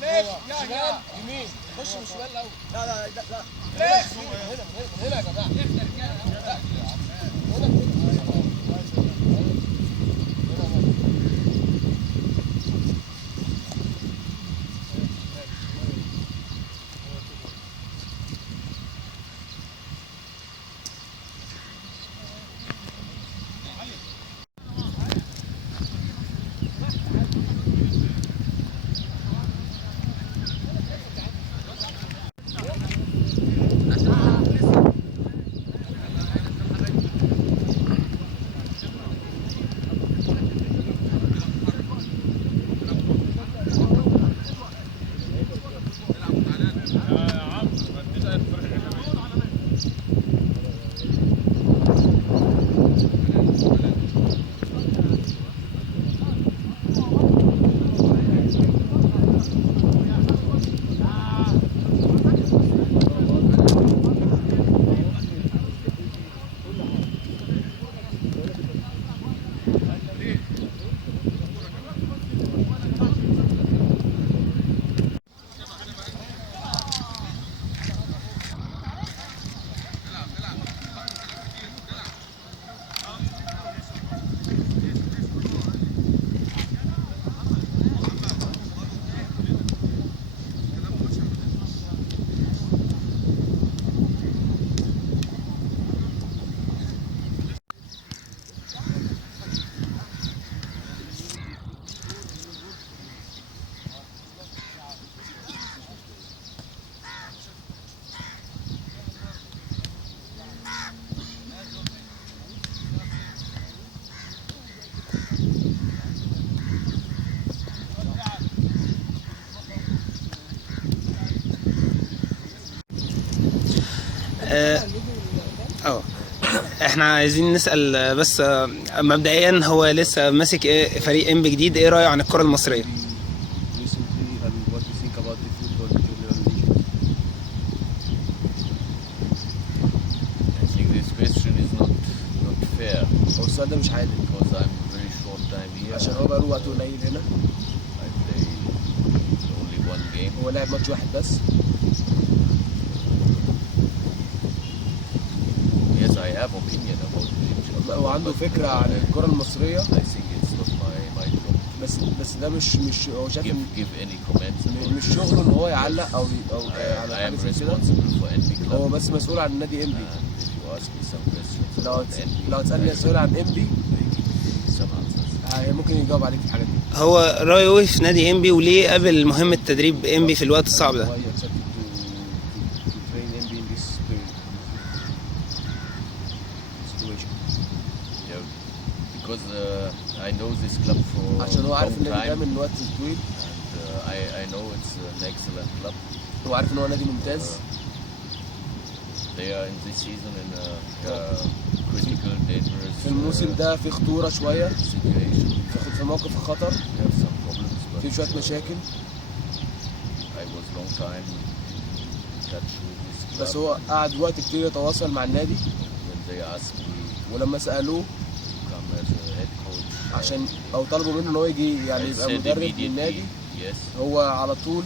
ماشي شمال يمين، خش من الشمال الاول. لا لا لا لا هنا يا جماعه. احنا عايزين نسأل بس مبدئيا هو لسه ماسك فريق انبي جديد، ايه رأيه عن الكرة المصرية؟ هو السؤال ده مش عادل عشان هو بقاله وقت قليل هنا. هو لعب ماتش واحد بس. هو عنده فكرة عن الكرة المصرية. بس ده مش هو شايف مش شغله ان هو يعلق او على حاجة زي كده. هو بس مسؤول عن نادي انبي. لو تسألني سؤال عن انبي ممكن يجاوب عليك في الحاجات دي. هو رأيه ايه في نادي انبي وليه قبل مهمة تدريب انبي في الوقت الصعب ده؟ عشان هو عارف النادي ده من وقت طويل. هو عارف ان هو نادي ممتاز. في الموسم ده في خطورة شوية، في موقف خطر، في شوية مشاكل. بس هو قعد وقت كتير يتواصل مع النادي، ولما سألوه عشان او طلبوا منه ان هو يجي يعني يبقى مدرب للنادي، هو على طول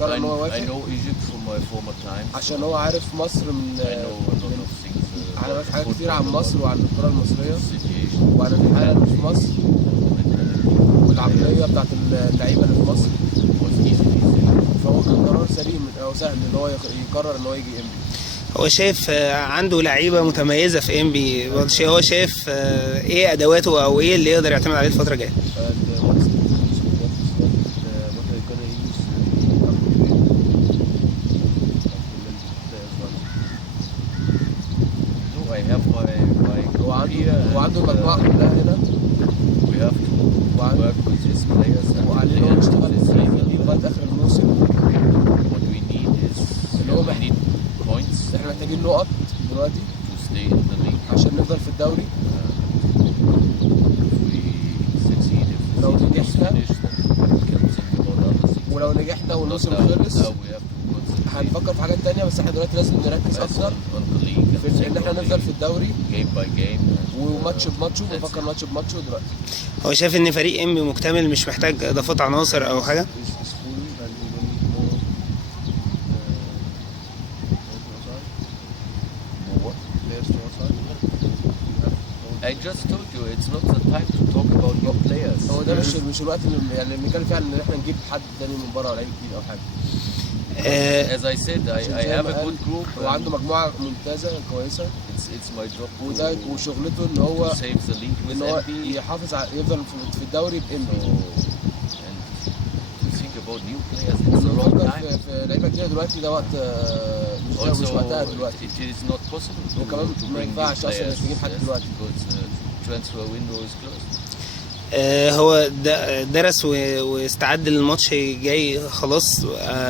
قرر ان هو يوافق. عشان هو عارف مصر عارف حاجات كتير عن مصر وعن الكرة المصرية وعن الحالة في مصر والعقلية بتاعت اللعيبة اللي في مصر. فهو كان قرار سليم او سهل ان هو يقرر ان هو يجي انبي. هو شايف عنده لعيبة متميزة في انبي، هو شايف ايه ادواته او ايه اللي يقدر يعتمد عليه الفترة الجاية؟ هو عنده المجموعة كلها هنا، وعلينا هو نشتغل في لغاية آخر الموسم. اللي هو احنا محتاجين نقط دلوقتي عشان نفضل في الدوري. لو نجحنا والموسم خلص هنفكر في حاجات تانية، بس احنا دلوقتي لازم نركز اكتر في ان احنا نفضل في الدوري وماتش بماتش، ونفكر ماتش بماتش دلوقتي. هو شايف ان فريق انبي مكتمل مش محتاج اضافات عناصر او حاجه؟ I just told you it's not the time to talk about your players. هو ده مش الوقت يعني نتكلم فيه عن ان احنا نجيب حد تاني من بره ولا جديد او حاجه. As I said, I have a good group. هو عنده مجموعه ممتازه كويسه. It's my job. وده وشغلته ان هو save the league with MB. يحافظ على يفضل في الدوري بMB. About new players. It's the wrong time. في لعيبه كتير دلوقتي ده وقت مش وقتها دلوقتي. It is not possible. وكمان ما ينفعش اصلا تجيب حد دلوقتي. Transfer window is closed. هو درس واستعد للماتش جاي خلاص،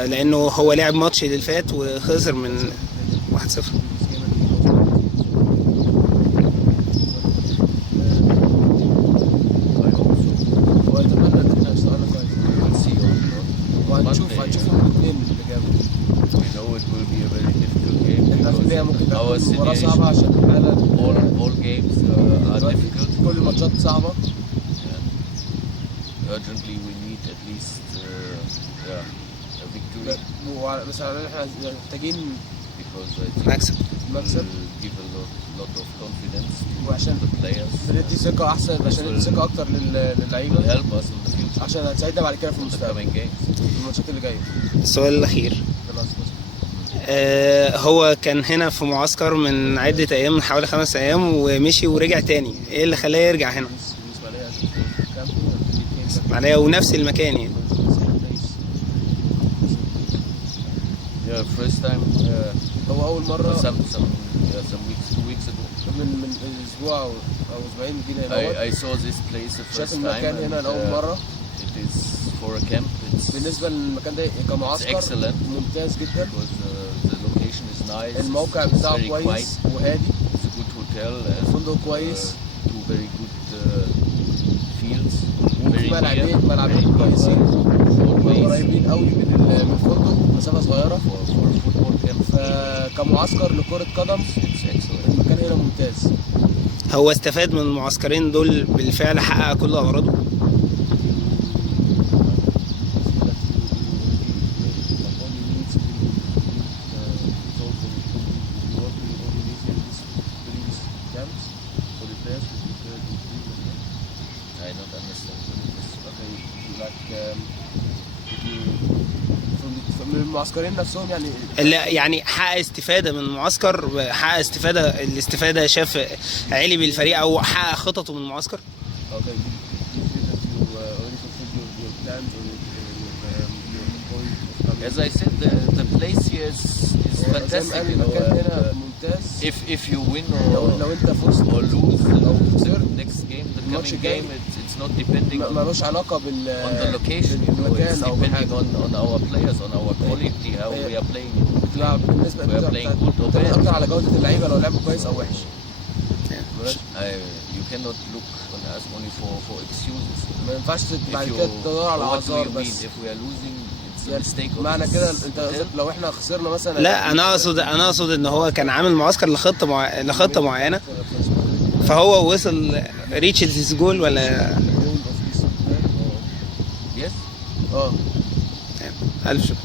لانه هو لعب ماتش اللي فات وخسر من 1-0. هنشوف الاثنين اللي جابوا. We know it will be a very difficult game. احنا في النهاية ممكن تكون مباراة صعبة عشان فعلا all games are difficult. كل الماتشات صعبة. Urgently we need at least a victory. بس احنا محتاجين مكسب. Give a lot of confidence. وعشان ندي ثقة أحسن، عشان ندي ثقة أكتر للعيبة. Help us in the future. عشان هتساعدنا بعد كده في المستقبل. في الماتشات اللي جاية. السؤال الأخير. هو كان هنا في معسكر من عدة أيام، من حوالي 5 أيام، ومشي ورجع تاني. إيه اللي خلاه يرجع هنا؟ إسماعيلية ونفس المكان يعني. Yeah, first time. هو أول مرة. Some weeks, 2 weeks ago. من أسبوع أو أسبوعين جينا هنا. I saw this place the first time. شاف المكان هنا لأول مرة. It is for a camp. بالنسبة للمكان ده كمعسكر ممتاز جدا. The location is nice. الموقع بتاعه كويس وهادي. It's a good hotel. الفندق كويس. 2 very good fields. وفي ملعبين كويسين. قريبين قوي من الفندق، مسافة صغيرة. فكمعسكر لكرة قدم المكان هنا ممتاز. هو استفاد من المعسكرين دول بالفعل، حقق كل أغراضه؟ من المعسكرين نفسهم يعني. لا يعني حقق استفادة من المعسكر، حقق الاستفادة شاف علي بالفريق أو حقق خططه من المعسكر. As I said, the place here is fantastic. المكان هنا ممتاز. If you win لو انت فزت or lose the next game, the coming game, it's not depending مالوش علاقة on the location. It's depending on our players, on our quality, how we are playing. بالنسبة we are playing good or bad. أكتر على جودة اللعيبة لو لعبوا كويس أو وحش. You cannot look on us only for excuses. ما ينفعش بعد كده تدور على أعذار بس. If we are losing. معنى كده انت لو احنا خسرنا مثلا. لا انا اقصد ان هو كان عامل معسكر لخطه معينه، فهو وصل ريتش هيز جول ولا. يس. الف شكر.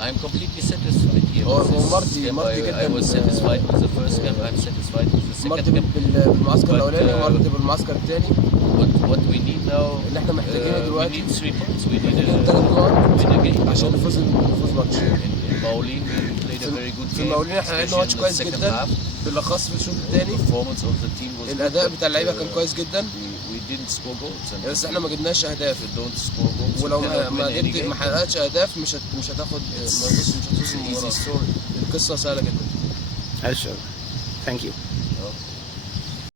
I'm completely satisfied here. مرضي جدا. I was satisfied with the first camp. I'm satisfied with the second camp. بالمعسكر الأولاني ومرضي بالمعسكر الثاني. What we need now. اللي احنا محتاجينه دلوقتي. We need 3 points. We need 3 نقط عشان نفوز ماتش. المقاولين played a very good game. في المقاولين احنا لعبنا ماتش كويس جدا، بالاخص في الشوط الثاني. الأداء بتاع اللعيبة كان كويس جدا. بس احنا ما جبناش اهداف. ولو ما حققتش اهداف مش هتاخد مش هتفوز المباراة. القصة سهلة جدا. Thank you.